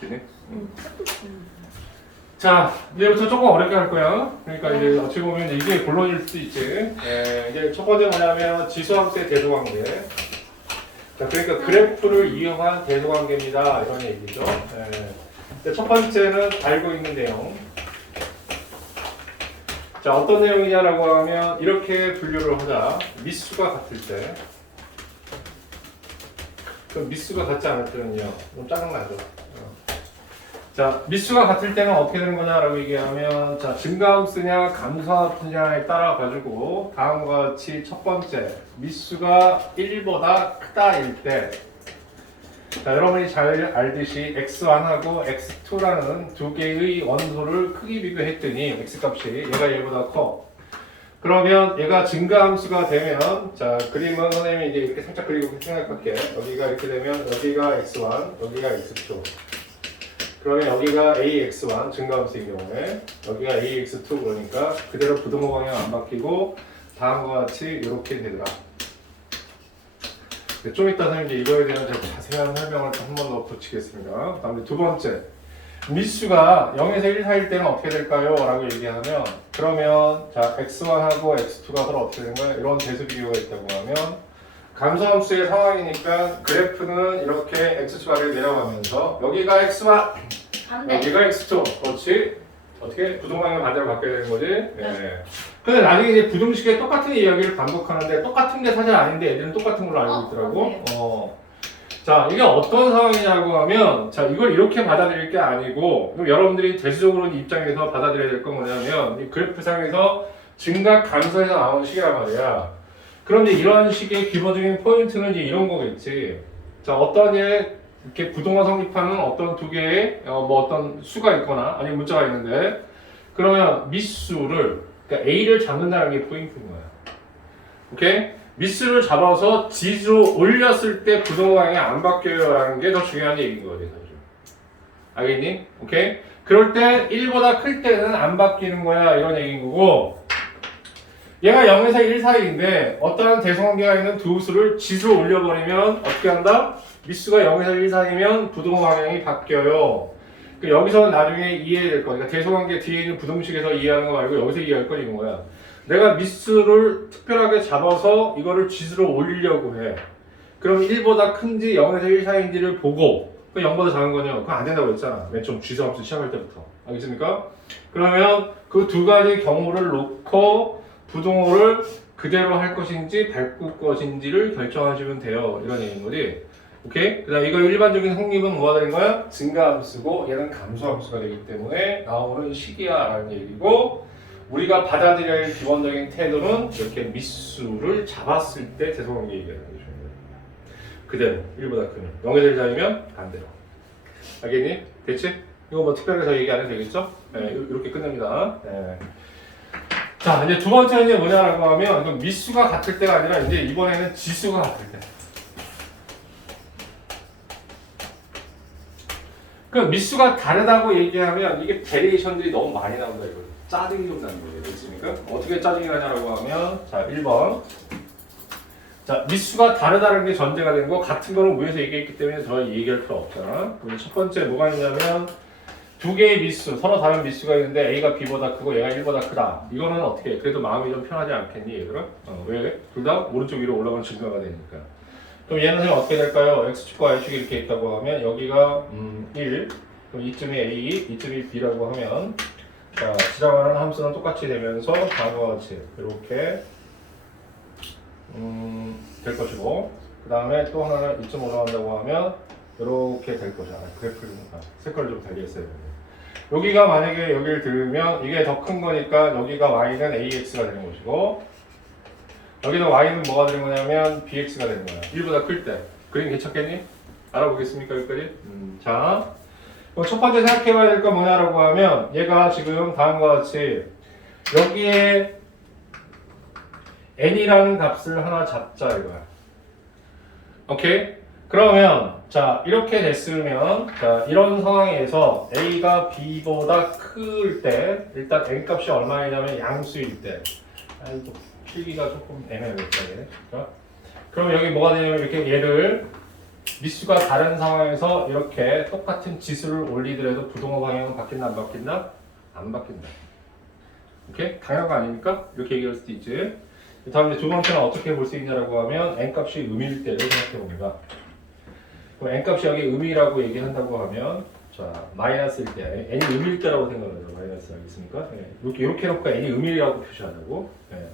그네? 자, 이제부터 조금 어렵게 할 거야. 그러니까 이제 어찌 보면 이게 본론일 수도 있지. 이제 첫 번째 뭐냐면 지수함수의 대소관계. 자, 그러니까 그래프를 이용한 대소관계입니다. 이런 얘기죠. 첫 번째는 알고 있는 내용. 자, 어떤 내용이냐라고 하면 이렇게 분류를 하자. 미수가 같을 때. 그럼 미수가 같지 않을 때는요. 좀 짜증나죠. 자, 미수가 같을 때는 어떻게 되는 거냐라고 얘기하면 자, 증가함수냐 감소함수냐에 따라 가지고 다음과 같이 첫 번째 미수가 1보다 크다일 때 자, 여러분이 잘 알듯이 x1하고 x2라는 두 개의 원소를 크기 비교했더니 x값이 얘가 얘보다 커. 그러면 얘가 증가함수가 되면 자, 그림은 선생님이 이제 이렇게 살짝 그리고 생각할게. 여기가 이렇게 되면 여기가 x1, 여기가 x2. 그러면 여기가 AX1 증가함수인 경우에 여기가 AX2 그러니까 그대로 부등호 방향 안 바뀌고 다음과 같이 이렇게 되더라. 좀 이따 선생님 이거에 대한 자세한 설명을 한 번 더 붙이겠습니다. 다음에 두 번째 미수가 0에서 1 사이일 때는 어떻게 될까요? 라고 얘기하면 그러면 자 x1하고 x2가 서로 어떻게 되는 거예요? 이런 대수 비교가 있다고 하면 감소함수의 상황이니까 그래프는 이렇게 x축아래로 내려가면서 여기가 x1 여기가 x2 그렇지 어떻게 부등방향 반대로 바뀌어야 되는 거지? 네. 근데 나중에 이제 부등식에 똑같은 이야기를 반복하는데 똑같은 게 사실 아닌데 애들은 똑같은 걸로 알고 있더라고. 자 이게 어떤 상황이냐고 하면 자 이걸 이렇게 받아들일 게 아니고 여러분들이 대수적으로 입장에서 받아들여야 될 건 뭐냐면 이 그래프상에서 증가 감소에서 나오는 식이란 말이야. 그럼 이제 이런 식의 기본적인 포인트는 이제 이런 거겠지. 자 어떤 이렇게 부동화 성립하는 어떤 두 개의 뭐 어떤 수가 있거나 아니면 문자가 있는데 그러면 미수를 그러니까 A를 잡는다는 게 포인트인 거야. 오케이? 미수를 잡아서 지수로 올렸을 때 부동화 방향이 안 바뀌어요 라는 게 더 중요한 얘기인 거지 사실. 알겠니? 오케이? 그럴 때 1보다 클 때는 안 바뀌는 거야 이런 얘기인 거고 얘가 0에서 1 사이인데 어떠한 대성관계가 있는 두 수를 지수로 올려버리면 어떻게 한다? 미수가 0에서 1 사이면 부동화 방향이 바뀌어요. 여기서는 나중에 이해해야 될 거니까 대소관계 뒤에 있는 부등식에서 이해하는 거 말고 여기서 이해할 건 이런 거야. 내가 미수를 특별하게 잡아서 이거를 지수로 올리려고 해. 그럼 1보다 큰지 0에서 1 사이인지를 보고 그 0보다 작은 거냐? 그건 안 된다고 했잖아. 맨 처음 지수함수 시작할 때부터. 알겠습니까? 그러면 그 두 가지 경우를 놓고 부등호를 그대로 할 것인지 바꿀 것인지를 결정하시면 돼요. 이런 얘기인 거지. 오케이? 그 다음 이거 일반적인 성립은 뭐가 되는 거야? 증가함수고 얘는 감소함수가 되기 때문에 나오는 식이야 라는 얘기고 우리가 받아들여야 할 기본적인 태도는 이렇게 미수를 잡았을 때 대소관계 얘기하는 거죠. 그대로 1보다 크면 0에서 1 사이면 반대로. 알겠니? 됐지? 이거 뭐 특별하게 더 얘기 안 해도 되겠죠? 네, 이렇게 끝납니다. 네. 자 이제 두 번째는 뭐냐라고 하면 미수가 같을 때가 아니라 이제 이번에는 지수가 같을 때. 그 미수가 다르다고 얘기하면 이게 베리에이션들이 너무 많이 나온다 이거 짜증이 좀 나는 거예요. 됐습니까? 어떻게 짜증이 나냐라고 하면 자 1번 자 미수가 다르다는 게 전제가 된 거 같은 거는 위에서 얘기했기 때문에 더 얘기할 필요 없잖아. 그럼 첫 번째 뭐가 있냐면 두 개의 미수 서로 다른 미수가 있는데 A가 B보다 크고 얘가 1보다 크다. 이거는 어떻게 해? 그래도 마음이 좀 편하지 않겠니 얘들아? 왜? 둘 다 오른쪽 위로 올라가면 증가가 되니까. 그럼 얘는 어떻게 될까요? X축과 Y축이 이렇게 있다고 하면 여기가 1 그럼 이쯤이 A, 이쯤이 B라고 하면 자 지나가는 함수는 똑같이 되면서 다음과 같이 이렇게 될 것이고 그 다음에 또 하나는 이쯤 올라간다고 하면 이렇게 될 것이야. 그래프를 색깔을 좀 달리했어야 되는데 여기가 만약에 여기를 들으면 이게 더 큰 거니까 여기가 Y는 AX가 되는 것이고 여기도 Y는 뭐가 되는 거냐면 BX가 되는 거야. 1보다 클 때. 그림 괜찮겠니? 알아보겠습니까 여기까지? 자 그럼 첫 번째 생각해 봐야 될 건 뭐냐라고 하면 얘가 지금 다음과 같이 여기에 n이라는 값을 하나 잡자 이거야. 오케이? 그러면 자 이렇게 됐으면 자 이런 상황에서 A가 B보다 클 때 일단 n 값이 얼마이냐면 양수일 때 아이고 필기가 조금 애매하겠다 얘. 그럼 여기 뭐가 되냐면 이렇게 얘를 미수가 다른 상황에서 이렇게 똑같은 지수를 올리더라도 부동호 방향은 바뀐다 안 바뀐다? 안 바뀐다. 오케이? 당연한 거 아닙니까? 이렇게 얘기할 수도 있지. 다음 이제 두 번째는 어떻게 볼 수 있냐라고 하면 n값이 음일 때를 생각해 봅니다. 그럼 n값이 여기 음이라고 얘기한다고 하면 자 마이너스일 때 n이 음일 때라고 생각을 해요. 마이너스 알겠습니까? 네. 이렇게 해놓고 n이 음이라고 표시하자고. 네.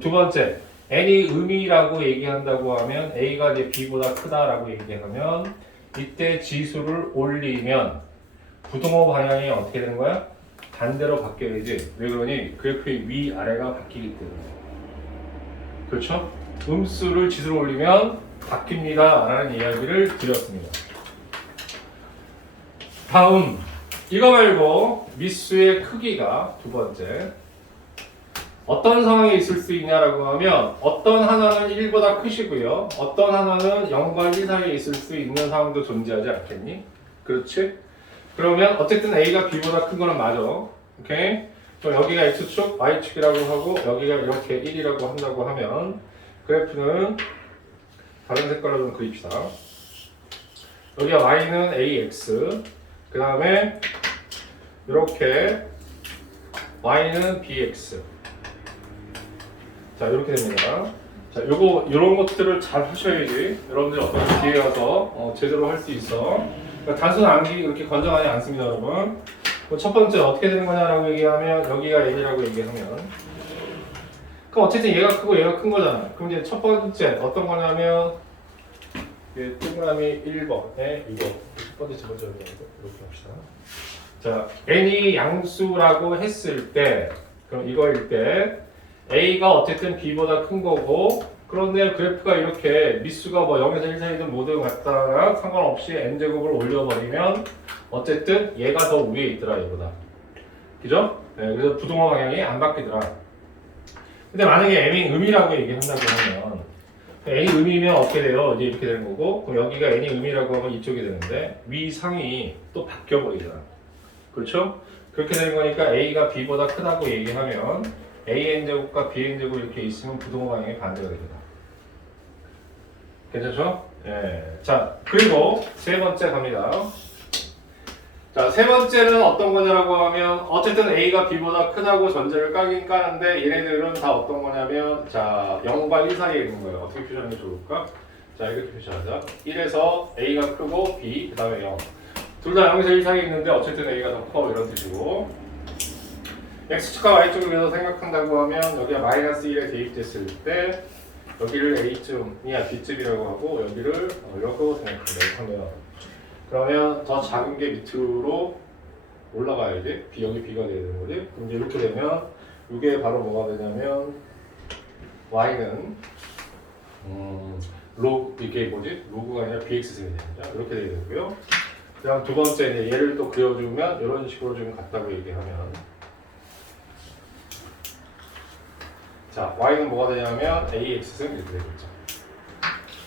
두 번째 n이 음이라고 얘기한다고 하면 a가 이제 b보다 크다라고 얘기하면 이때 지수를 올리면 부동호 방향이 어떻게 되는 거야? 반대로 바뀌어야지. 왜 그러니? 그래프의 위아래가 바뀌기 때문에. 그렇죠? 음수를 지수로 올리면 바뀝니다 라는 이야기를 드렸습니다. 다음 이거 말고 미수의 크기가 두 번째 어떤 상황에 있을 수 있냐라고 하면 어떤 하나는 1보다 크시고요. 어떤 하나는 0과 1 사이에 있을 수 있는 상황도 존재하지 않겠니? 그렇지? 그러면 어쨌든 A가 B보다 큰 거는 맞아. 오케이? 그럼 여기가 X축, Y축이라고 하고 여기가 이렇게 1이라고 한다고 하면 그래프는 다른 색깔로 좀 그립시다. 여기가 Y는 AX 그 다음에 이렇게 Y는 BX 자 이렇게 됩니다. 자 요런 것들을 잘 하셔야지 여러분들이 어떤 기회 가서 제대로 할 수 있어. 그러니까 단순 암기 그렇게 건전하지 않습니다 여러분. 첫 번째 어떻게 되는 거냐라고 얘기하면 여기가 N이라고 얘기하면 그럼 어쨌든 얘가 크고 얘가 큰 거잖아. 그럼 이제 첫 번째 어떤 거냐면 동그라미 1번에 이거 첫 번째 두 번째 이렇게 합시다. 자 N이 양수라고 했을 때 그럼 이거일 때 A가 어쨌든 B보다 큰 거고 그런데 그래프가 이렇게 미수가 뭐 0에서 1 사이든 모두 같다나 상관없이 n제곱을 올려버리면 어쨌든 얘가 더 위에 있더라 얘보다. 그죠? 네, 그래서 부동호 방향이 안 바뀌더라. 근데 만약에 n이 음이라고 얘기한다고 하면 n이 음이면 어떻게 돼요? 이제 이렇게 되는 거고 그럼 여기가 n이 음이라고 하면 이쪽이 되는데 위 상이 또 바뀌어버리잖아. 그렇죠? 그렇게 되는 거니까 A가 B보다 크다고 얘기하면 AN제곱과 BN제곱 이렇게 있으면 부동호 방향이 반대가 됩니다. 괜찮죠? 예. 자, 그리고 세 번째 갑니다. 자, 세 번째는 어떤 거냐라고 하면 어쨌든 A가 B보다 크다고 전제를 까긴 까는데 얘네들은 다 어떤 거냐면 자, 0과 1 사이에 있는 거예요. 어떻게 표시하는 게 좋을까? 자, 이렇게 표시하자. 1에서 A가 크고 B, 그 다음에 0. 둘 다 0에서 1 사이에 있는데 어쨌든 A가 더 커 이런 뜻이고 X축과 Y축을 위해서 생각한다고 하면 여기가 마이너스 1에 대입됐을 때 여기를 A쯤이야 B쯤이라고 하고 여기를 이렇게 생각하면 그러면 더 작은 게 밑으로 올라가야지 여기 B가 돼야 되는 거지. 그럼 이제 이렇게 되면 이게 바로 뭐가 되냐면 Y는 이게 뭐지? 로그가 아니라 BX승이 됩니다. 이렇게 되게 되고요. 그 다음 두 번째 얘를 또 그려주면 이런 식으로 좀 같다고 얘기하면 자, y는 뭐가 되냐면 ax승 이렇게 되겠죠.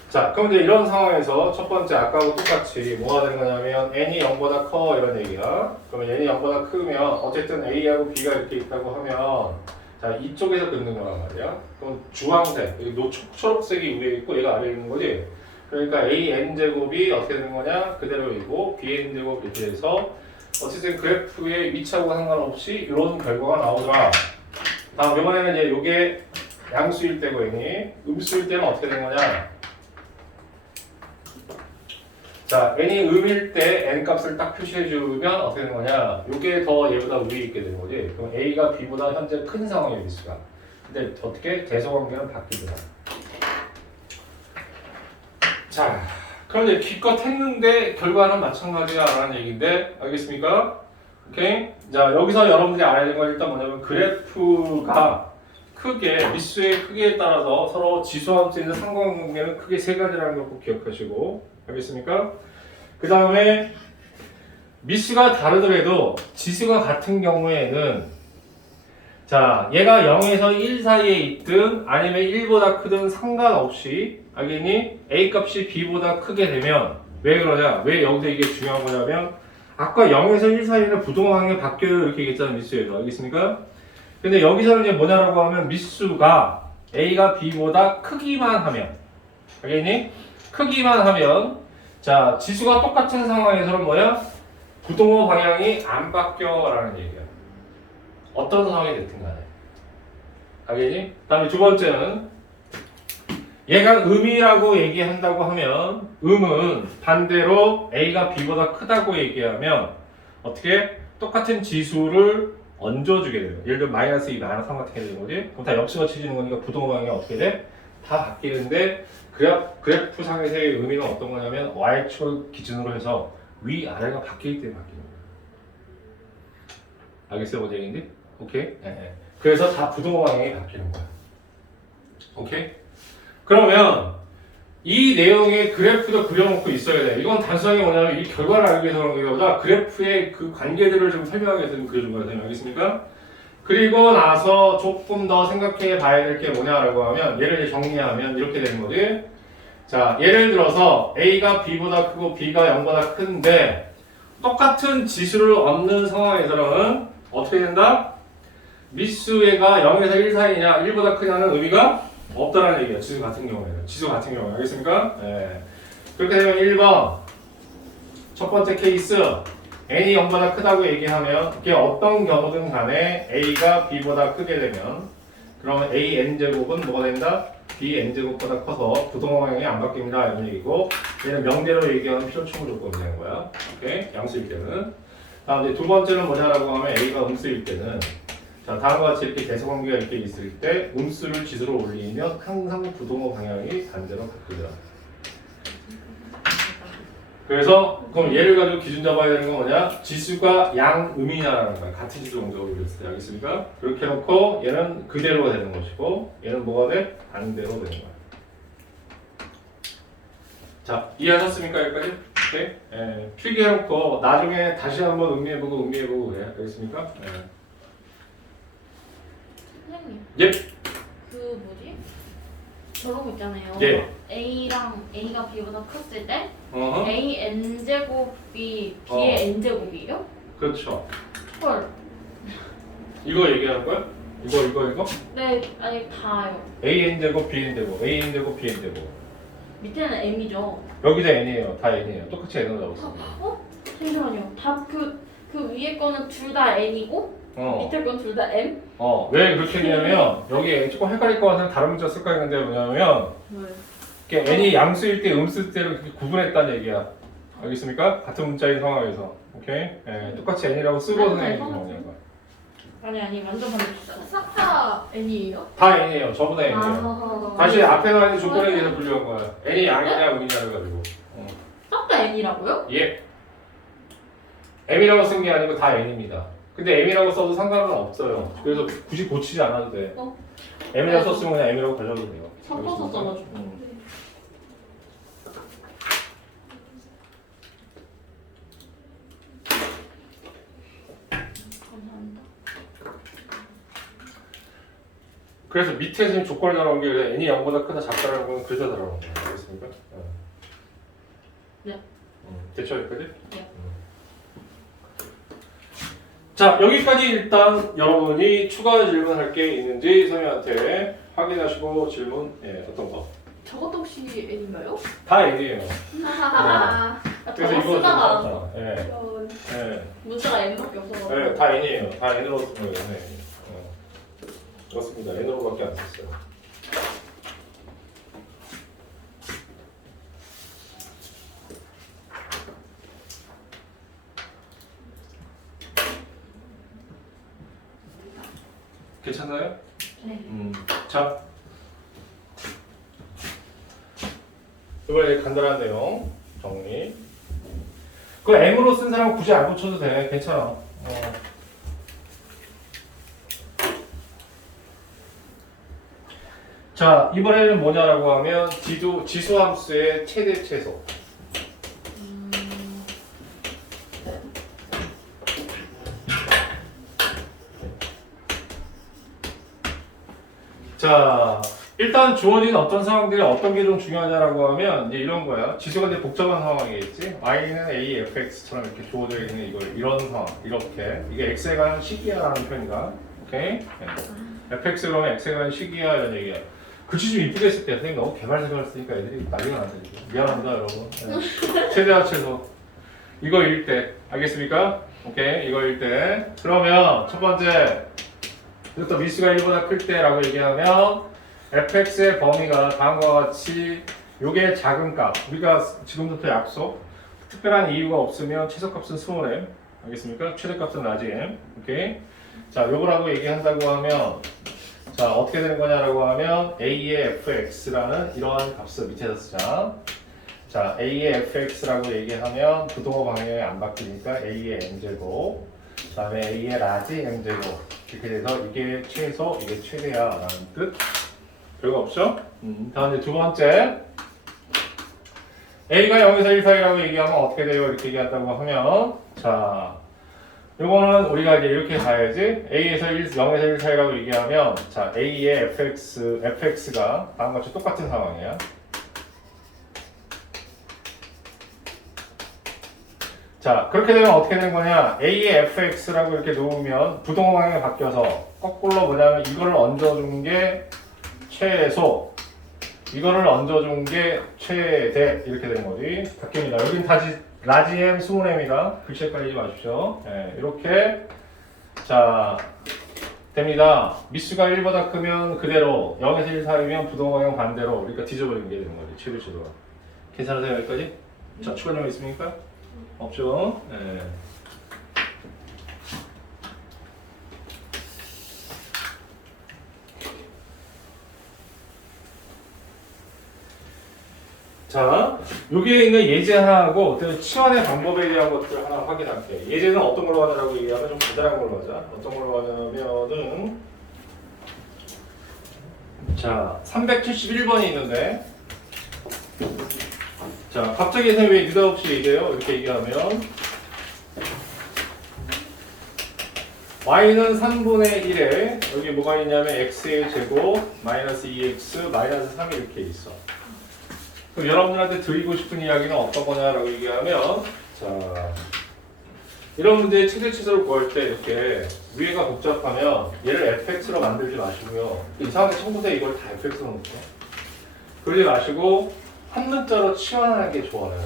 자, 그럼 이제 이런 상황에서 첫 번째 아까하고 똑같이 뭐가 되는 거냐면 n이 0보다 커 이런 얘기야. 그러면 n이 0보다 크면 어쨌든 a하고 b가 이렇게 있다고 하면 자, 이쪽에서 긋는 거란 말이야. 그럼 주황색, 여기 초록색이 위에 있고 얘가 아래에 있는 거지. 그러니까 an제곱이 어떻게 되는 거냐? 그대로이고 bn제곱 이렇게 돼서 어쨌든 그래프의 위치하고 상관없이 이런 결과가 나오더라. 다음 이번에는 이제 요게 양수일 때고 n이 음수일 때는 어떻게 된 거냐? 자, n이 음일 때 n 값을 딱 표시해 주면 어떻게 되는 거냐? 요게 더 얘보다 위에 있게 되는 거지. 그럼 a가 b보다 현재 큰 상황의 미수가. 근데 어떻게 대소관계는 바뀌더라. 자, 그럼 이제 기껏 했는데 결과는 마찬가지야라는 얘기인데 알겠습니까? 오케이? 자, 여기서 여러분들이 알아야 되는 건 일단 뭐냐면 그래프가 크게 미수의 크기에 따라서 서로 지수와 있는 상관관계는 크게 세 가지라는 걸 꼭 기억하시고 알겠습니까? 그 다음에 미수가 다르더라도 지수가 같은 경우에는 자, 얘가 0에서 1 사이에 있든 아니면 1보다 크든 상관없이 알겠니? A 값이 B보다 크게 되면 왜 그러냐? 왜 여기서 이게 중요한 거냐면 아까 0에서 1 사이는 부동호 방향이 바뀌어요 이렇게 얘기했잖아요 미수에서 알겠습니까? 근데 여기서는 이제 뭐냐라고 하면 미수가 A가 B보다 크기만 하면 알겠니? 크기만 하면 자, 지수가 똑같은 상황에서는 뭐야? 부동호 방향이 안 바뀌어라는 얘기야. 어떤 상황이 됐든 간에. 알겠니? 다음에 두 번째는 얘가 음이라고 얘기한다고 하면 음은 반대로 A가 B보다 크다고 얘기하면 어떻게? 똑같은 지수를 얹어주게 돼요. 예를 들어 마이너스 2, 마이너스 3 같은 게 되는 거지. 그럼 다 역수가 치지는 거니까 부동호 방향이 어떻게 돼? 다 바뀌는데 그래프 상에서의 의미는 어떤 거냐면 Y축을 기준으로 해서 위아래가 바뀌기 때문에 바뀌는 거예요. 알겠어요? 뭔 얘기인지? 오케이? 네. 그래서 다 부동호 방향이 바뀌는 거야. 오케이? 그러면 이 내용의 그래프도 그려놓고 있어야 돼. 이건 단순하게 뭐냐면 이 결과를 알기 위해서 그런 것보다 그래프의 그 관계들을 좀 설명하기 위해서 좀 그려준 거거든요. 알겠습니까? 그리고 나서 조금 더 생각해 봐야 될 게 뭐냐라고 하면 얘를 정리하면 이렇게 되는 거지. 자, 예를 들어서 A가 B보다 크고 B가 0보다 큰데 똑같은 지수를 얻는 상황에서는 어떻게 된다? 미수가 0에서 1 사이냐 1보다 크냐는 의미가 없다라는 얘기예요. 지수 같은 경우에는. 알겠습니까? 네. 그렇게 되면 1번 첫 번째 케이스 n이 0보다 크다고 얘기하면 그게 어떤 경우든 간에 a가 b보다 크게 되면 그러면 a n제곱은 뭐가 된다? b n제곱보다 커서 부동호 방향이 안 바뀝니다 이런 얘기고 얘는 명대로 얘기하는 필요충을 조건이 되는 거야. 오케이? 양수일 때는. 다음 이제 두 번째는 뭐냐라고 하면 a가 음수일 때는 자, 다음과 같이 이렇게 대소관계가 이렇게 있을 때 음수를 지수로 올리면 항상 부동호 방향이 반대로 바뀌더라. 그래서 그럼 얘를 가지고 기준 잡아야 되는 건 뭐냐? 지수가 양음이냐라는 거야. 같은 지수 공적으로 올렸을 때. 알겠습니까? 그렇게 해놓고 얘는 그대로가 되는 것이고 얘는 뭐가 돼? 반대로 되는 거야. 자, 이해하셨습니까? 여기까지? 오케이? 예, 필기해놓고 나중에 다시 한번 음미해보고 그래. 알겠습니까? 예. 선생님. 예. 그 뭐지? 저런 거 있잖아요. 예. A랑 A가 B보다 컸을 때 어허. A n제곱이 B의 n제곱이에요? 그렇죠. 헐. 이거 얘기하는 거야? 이거? 네, 아니 다요. AN제곱, BN제곱, AN제곱, BN제곱. 밑에는 m이죠. 여기도 N이에요. 다 N이에요. 똑같이 N을 넣었어. 어? 잠시만요. 그 위에 거는 둘 다 n이고 밑에 건 둘 다 m? 왜 그렇게 했냐면 여기 조금 헷갈릴 것 같아서 다른 문자 쓸까 했는데 뭐냐면 왜? 이게 N이 양수일 때 음수일 때를 그렇게 구분했다는 얘기야. 알겠습니까? 같은 문자인 상황에서. 오케이? 예, 똑같이 N이라고 쓰고 선생님이 뭐냐는 거야. 아니 완전 반대. 싹다 n이에요? 다 N이에요. 전부 다 N이에요. 다시 앞에 가는 조건에 의해서 분류한 거야. N이 양이냐 음이냐를 가지고. 싹다 n이라고요? 예. M이라고 쓴 게 아니고 다 N입니다. 근데 M이라고 써도 상관은 없어요. 그래서 굳이 고치지 않아도 돼. M이라고 썼으면 그냥 M이라고 가져도 돼요. 섞어서 써가지고. 감사합니다. 그래서 밑에 지금 조건을 달아놓은 게 N이 0보다 크다 작다라는 건 그래서 달아놓은 거예요. 알겠습니까? 네. 됐죠 여기까지? 네. 자, 여기까지 일단 여러분이 추가 질문할 게 있는지 선생님한테 확인하시고 질문 어떤 거? 저것도 혹시 n인가요? 다 N이에요. 그래서 저거 이거 쓰다가 좀 예. 예. 문자가 n밖에 없어서. 네, 다 N이에요. 다 N으로 쓰는 거예요. 네. 그렇습니다. N으로밖에 안 썼어요. 괜찮나요? 네. 자, 이번에 간단한 내용 정리. 그 M으로 쓴 사람은 굳이 안 고쳐도 돼. 괜찮아. 자, 이번에는 뭐냐라고 하면 지수함수의 최대 최소. 자, 일단 주어진 어떤 상황들이 어떤 게 좀 중요하냐라고 하면 이제 이런 거야. 지수가 이제 복잡한 상황이겠지. y는 a, fx처럼 이렇게 주어져 있는 이런 상황, 이렇게 이게 x에 관한 시기야라는 표현이다. 오케이? fx 그러면 x에 관한 시기야 이런 얘기야. 글씨 좀 이쁘게 쓸게요. 선생님 너무 개발 생각을 쓰니까 애들이 난리가 났네 지금. 미안합니다 여러분. 네. 최대한 최소. 이거 일 때. 알겠습니까? 오케이. 이거 일 때. 그러면 첫 번째. 이것도 미수가 1보다 클 때라고 얘기하면 fx의 범위가 다음과 같이 요게 작은 값. 우리가 지금부터 약속. 특별한 이유가 없으면 최소값은 스몰 m. 알겠습니까? 최대값은 라지 m. 오케이. 자, 요거라고 얘기한다고 하면 자, 어떻게 되는 거냐라고 하면 a의 fx라는 이러한 값을 밑에서 쓰자. 자, a의 fx라고 얘기하면 부동호 방향이 안 바뀌니까 a의 m제곱, 그 다음에 a의 라지 m제곱 이렇게 돼서 이게 최소, 이게 최대야 라는 뜻. 별거 없죠? 다음 이제 두 번째 a가 0에서 1 사이라고 얘기하면 어떻게 돼요? 이렇게 얘기한다고 하면 자, 요거는 우리가 이제 이렇게 가야지. A에서 0에서 1 사이라고 얘기하면 자, A의 fx가 다음과 같이 똑같은 상황이야. 자, 그렇게 되면 어떻게 되는 거냐? A의 fx라고 이렇게 놓으면 부동호 방향이 바뀌어서 거꾸로 뭐냐면 이거를 얹어준 게 최소, 이거를 얹어준 게 최대 이렇게 되는 거지. 바뀝니다. 여긴 다시 라지 m, 스몰 m이다. 글씨 헷갈리지 마십시오. 네, 이렇게 자 됩니다. 미수가 1보다 크면 그대로 0에서 1 사이면 부동호 방향 반대로 우리가 뒤져버리는 게 되는 거지. 최대 최소가. 괜찮으세요 여기까지? 자 추가 내용 있습니까? 없죠? 네. 자, 여기에 있는 예제 하나하고 치환의 방법에 대한 것들 하나 확인할게요. 예제는 어떤 걸로 하느라고 얘기하면 좀 간단한 걸로 하자. 어떤 걸로 하냐면은 자, 371번이 있는데 자, 갑자기 선생님 왜 느닷없이 얘기해요? 이렇게 얘기하면 y는 3분의 1에 여기 뭐가 있냐면 x의 제곱 마이너스 2x 마이너스 3이 이렇게 있어. 그럼 여러분들한테 드리고 싶은 이야기는 어떤 거냐라고 얘기하면 자 이런 문제의 최대 치수를 구할 때 이렇게 위에가 복잡하면 얘를 fx로 만들지 마시고요. 이상하게 처음부터 이걸 다 fx로 놓죠. 그러지 마시고 한 문자로 치환하는 게 좋아요.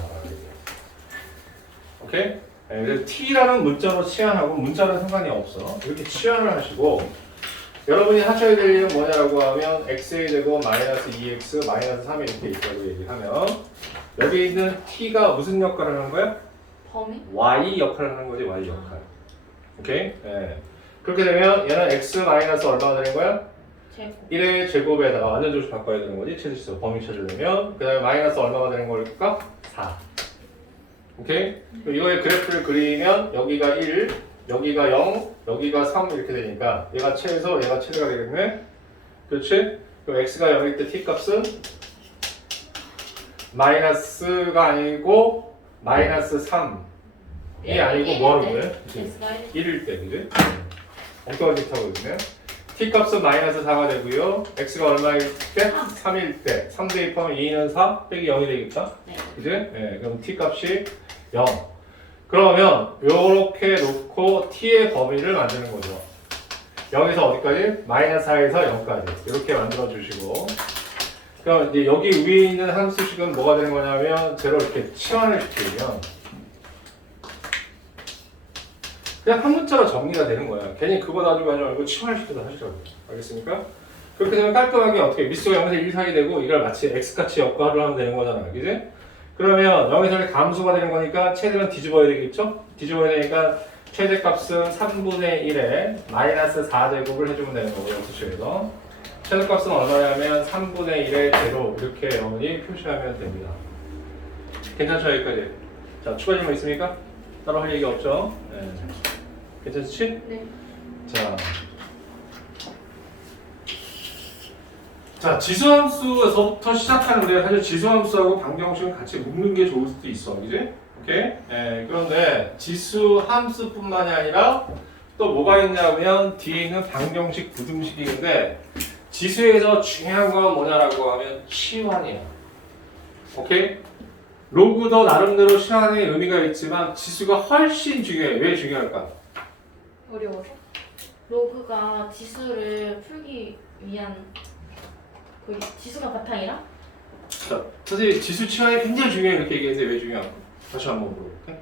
오케이? 네, 그래서 t라는 문자로 치환하고 문자는 상관이 없어. 이렇게 치환을 하시고 여러분이 하셔야 될 일은 뭐냐라고 하면 x의 제곱 마이너스 2x 마이너스 3이 이렇게 있다고 얘기하면 여기 있는 t가 무슨 역할을 하는 거야? 범위? y 역할을 하는 거지. y 역할. 오케이? 네. 그렇게 되면 얘는 x 마이너스 얼마가 되는 거야? 제곱. 1의 제곱에다가 완전 조수 바꿔야 되는 거지. 최대치수 범위 찾으려면 그 다음에 마이너스 얼마가 되는 걸까? 4. 오케이? 그럼 이거의 그래프를 그리면 여기가 1 여기가 0, 여기가 3 이렇게 되니까 얘가 최소, 얘가 최대가 되겠네? 그렇지? 그럼 x가 0일 때 t값은 마이너스가 아니고 마이너스 3이 아니고 뭐하는 거예요? x가 1일 때, 그지? 엉뚱한 짓 하고 있네. t값은 마이너스 4가 되고요. x가 얼마일 때? 3일 때. 3 대입하면 2는 4 빼기 0이 되겠다? 네. 그지? 네, 그럼 t값이 0. 그러면 요렇게 놓고 t의 범위를 만드는 거죠. 0에서 어디까지? 마이너스 4에서 0까지 이렇게 만들어 주시고 그럼 이제 여기 위에 있는 함수식은 뭐가 되는 거냐면 제로 이렇게 치환을 시키면 그냥 한 문자로 정리가 되는 거야. 괜히 그거 놔두고 하지 말고 치환을 시켜서 하시라고. 알겠습니까? 그렇게 되면 깔끔하게 어떻게 미수가 0에서 1 사이 되고 이걸 마치 x같이 역할을 하면 되는 거잖아. 그지? 그러면 0에서 1 감수가 되는 거니까 최대는 뒤집어야 되겠죠? 뒤집어야 되니까 최대값은 3분의 1에 마이너스 4제곱을 해주면 되는 거고요. 수식에서 최대값은 얼마냐면 3분의 1에 제로 이렇게 어머니 표시하면 됩니다. 괜찮죠? 여기까지. 자, 추가 질문 있습니까? 따로 할 얘기 없죠? 네. 괜찮지? 네. 자, 지수함수에서부터 시작하는데 사실 지수함수하고 방정식은 같이 묶는 게 좋을 수도 있어, 그지? 오케이? 그런데 지수함수뿐만이 아니라 또 뭐가 있냐면 뒤에 있는 방정식, 부등식인데 지수에서 중요한 건 뭐냐라고 하면 치환이야. 오케이? 로그도 나름대로 치환의 의미가 있지만 지수가 훨씬 중요해. 왜 중요할까? 어려워서? 로그가 지수를 풀기 위한 그 지수가 바탕이라? 자, 사실 지수 치환이 굉장히 중요해 이렇게 얘기했는데 왜 중요한 거? 다시 한번 물어볼게.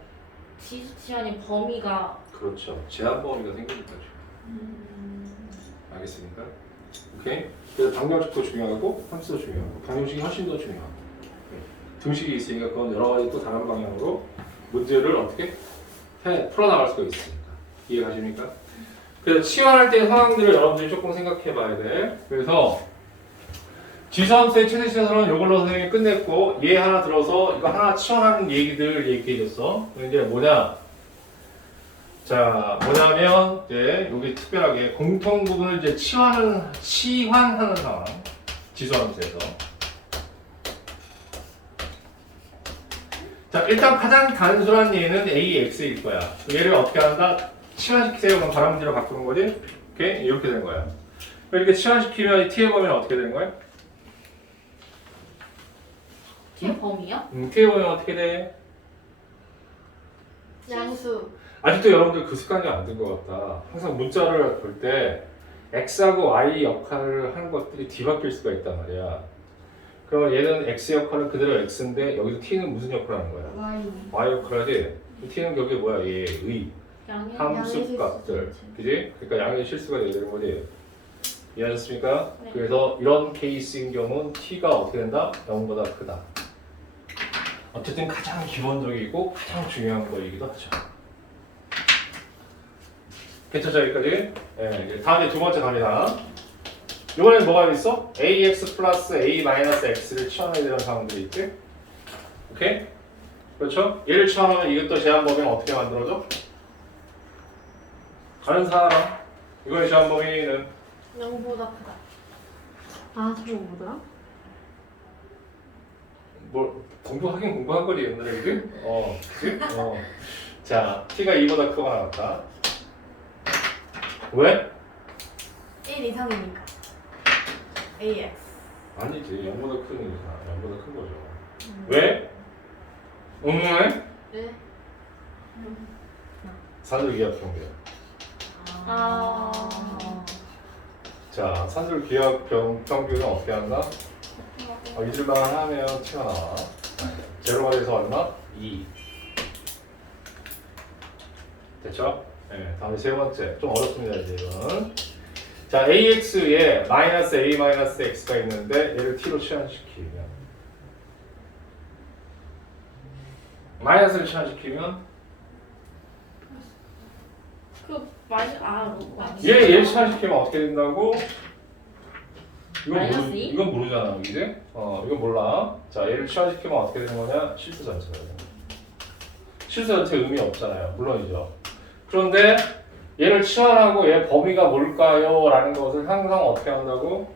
지수 치환이 범위가 그렇죠. 제한 범위가 생기니까 중요. 알겠습니까? 오케이. 그래서 방정식도 중요하고 함수도 중요하고 방정식이 훨씬 더 중요하고 등식이 있으니까 그건 여러 가지 또 다른 방향으로 문제를 어떻게 풀어나갈 수가 있으니까 이해가십니까? 그래서 치환할 때 상황들을 여러분들이 조금 생각해 봐야 돼. 그래서 지수함수의 최대 치환은 이걸로 선생님이 끝냈고 얘 하나 들어서 이거 하나 치환하는 얘기들 얘기해줬어. 이제 뭐냐? 자, 뭐냐면 이제 여기 특별하게 공통 부분을 이제 치환하는 상황. 지수함수에서. 자, 일단 가장 단순한 예는 AX일 거야. 얘를 어떻게 한다? 치환시키세요. 그럼 바람문제로 바꾸는 거지? 오케이? 이렇게 되는 거야. 이렇게 치환시키면 T의 범위는 어떻게 되는 거야? T의 범위요? T의 범위는 어떻게 돼? 양수. 아직도 여러분들 그 습관이 안 된 것 같다. 항상 문자를 볼 때 X하고 Y 역할을 하는 것들이 뒤바뀔 수가 있단 말이야. 그러면 얘는 X 역할은 그대로 X인데 여기서 T는 무슨 역할을 하는 거야? Y 역할을 하지? T는 결국에 뭐야? 얘의 함수 값들. 그지? 그러니까 양의 실수가 돼야 되는 거지. 이해하셨습니까? 네. 그래서 이런 케이스인 경우는 T가 어떻게 된다? 0보다 크다. 어쨌든 가장 기본적이고 가장 중요한 거이기도 하죠. 괜찮죠 여기까지? 네, 다음에 두 번째 갑니다. 이번엔 뭐가 있어? ax 플러스 a 마이너스 x를 치환해야 되는 상황들이 있지? 오케이? 그렇죠? 얘를 치환하면 이것도 제한 범위는 어떻게 만들어져? 다른 사람 이거의 제한 범위는 0보다 크다. 아, 저거 뭐더라? 뭐 공부하긴 공부한 거리 옛날에 그지? 그지? 자, t가 2보다 크거나 같다. 왜? 1 이상이니까. AX. 아니지 0보다 크니까 0보다 큰 거죠. 왜? 왜? 네. 산술기압 경계. 자, 산술기압 평균은 어떻게 한다? 잊을만 하면 튀어나와. 제로가 돼서 얼마? 2. 됐죠? 네, 다음에 세 번째. 좀 어렵습니다, 이제 이건. 자, AX에 마이너스 A 마이너스 X가 있는데 얘를 T로 치환시키면 마이너스를 치환시키면 얘를 치환시키면 어떻게 된다고? 마이너스 2? 이건 모르잖아, 이제? 이건 몰라. 자, 얘를 치환시키면 어떻게 되는 거냐? 실수 전체가 되는 거야. 실수 전체 의미 없잖아요. 물론이죠. 그런데 얘를 치환하고 얘 범위가 뭘까요? 라는 것을 항상 어떻게 한다고?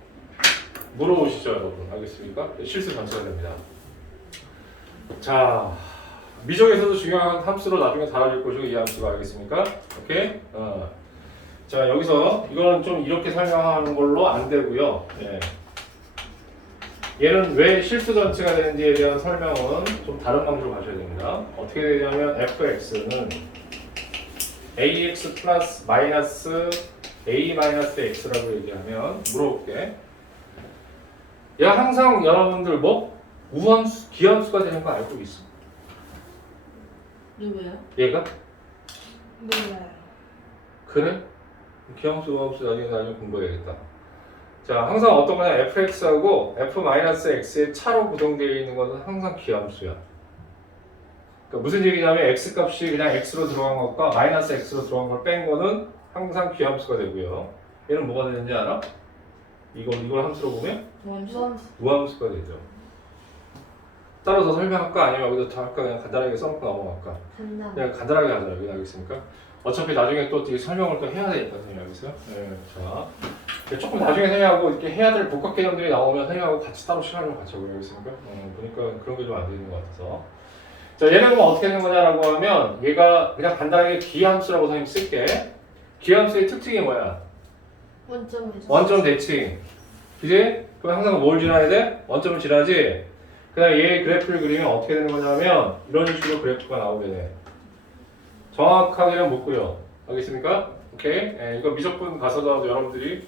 물어보시죠, 여러분. 알겠습니까? 실수 전체가 됩니다. 자, 미적에서도 중요한 함수로 나중에 다뤄질 것이고 이 함수가 알겠습니까? 오케이? 자, 여기서 이거는 좀 이렇게 설명하는 걸로 안 되고요. 예. 얘는 왜 실수 전체가 되는지에 대한 설명은 좀 다른 방식으로 가셔야 됩니다. 어떻게 되냐면 fx는 ax 플러스 마이너스 a 마이너스 x라고 얘기하면 물어볼게. 얘가 항상 여러분들 뭐 우함수, 기함수가 되는 거 알고 있어? 누구요? 얘가? 몰라요. 그래? 기함수, 우함수 나중에 공부해야겠다. 자, 항상 어떤 거냐? fx하고 f-x의 차로 구성되어 있는 것은 항상 기함수야. 그러니까 무슨 얘기냐면 x 값이 그냥 x로 들어간 것과 마이너스 x로 들어간 걸 뺀 거는 항상 기함수가 되고요. 얘는 뭐가 되는지 알아? 이걸 함수로 보면 우함수가 되죠. 따라서 설명할까? 아니면 여기서 다 할까? 그냥 간단하게 써놓고 넘어갈까? 그냥 간단하게 하자. 여기 알겠습니까? 어차피 나중에 또 되게 설명을 또 해야 되거든요. 여기서. 네, 자, 조금 나중에 선생님하고 이렇게 해야 될 복합 개념들이 나오면 선생님하고 같이 따로 시간을 같이 하고 알겠습니까? 보니까 그런 게 좀 안 되는 것 같아서. 자, 얘는 그럼 어떻게 되는 거냐라고 하면 얘가 그냥 간단하게 기함수라고 선생님 쓸게. 기함수의 특징이 뭐야? 원점 대칭. 그지? 그럼 항상 뭘 지나야 돼? 원점을 지나지? 그다음 얘 그래프를 그리면 어떻게 되는 거냐면 이런 식으로 그래프가 나오게 돼. 정확하게는 못 그려. 알겠습니까? 오케이? 이거 미적분 가서도 여러분들이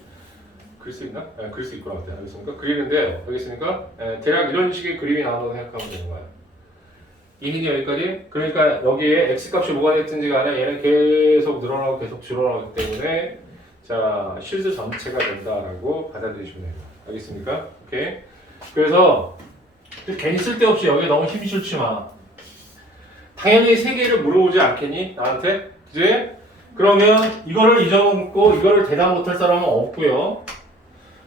그릴 수 있나? 네, 그릴 수 있을 것 같아요. 알겠습니까? 그리는데 알겠습니까? 대략 이런 식의 그림이 나온다고 생각하면 되는 거예요. 이민이 여기까지. 그러니까 여기에 x 값이 뭐가 됐든지 간에 얘는 계속 늘어나고 계속 줄어나기 때문에 자 실수 전체가 된다라고 받아들이시면 됩니다. 알겠습니까? 오케이. 그래서 괜히 쓸데없이 여기에 너무 힘 실지 마. 당연히 세 개를 물어보지 않겠니? 나한테? 그지? 그러면 이거를 잊어먹고 이거를 대답 못할 사람은 없고요.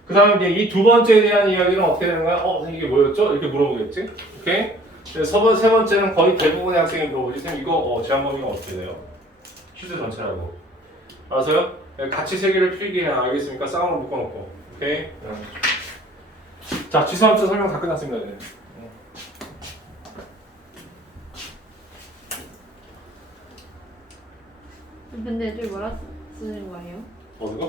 그 다음에 이제 이 두 번째에 대한 이야기는 어떻게 되는 거야? 선생님 이게 뭐였죠? 이렇게 물어보겠지? 오케이? 그래서 세 번째는 거의 대부분의 학생이 물어보지. 선생님 이거 제한 범위가 어떻게 돼요? 실수 전체라고. 알았어요? 같이 세 개를 필기해. 알겠습니까? 쌍으로 묶어놓고. 오케이? 자, 지수함수 설명 다 끝났습니다. 이제. 근데 애들 뭐라 쓰는 거예요? 어디가?